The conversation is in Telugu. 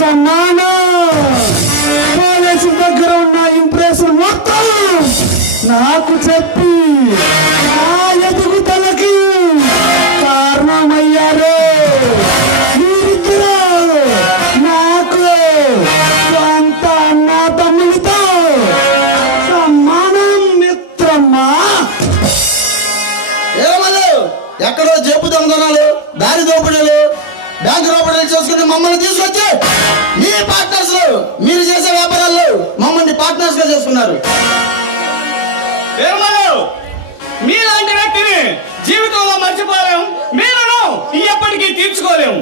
సమానం. కాలేజీ దగ్గర ఉన్న ఇంప్రెషన్ మొత్తం నాకు చెప్పి నా ఎదుగుదలకి కారణమయ్యారు. మీరిద్దరూ నాకు సొంత అన్న తమ్ములతో సమానం మిత్రమా. ఏమలు ఎక్కడో జేబు దొంగతనాలు, దారి దోపిడీలు, బ్యాంకు దోపిడీలు చేసుకుని మమ్మల్ని తీసుకొచ్చి మీ పార్ట్నర్స్ మీరు చేసే వ్యాపారాల్లో మమ్మల్ని పార్ట్నర్స్ గా చేసుకున్నారు. ఏమలు మీలాంటి వ్యక్తిని జీవితంలో మర్చిపోలేం, మీరును ఎప్పటికీ తీర్చుకోలేము.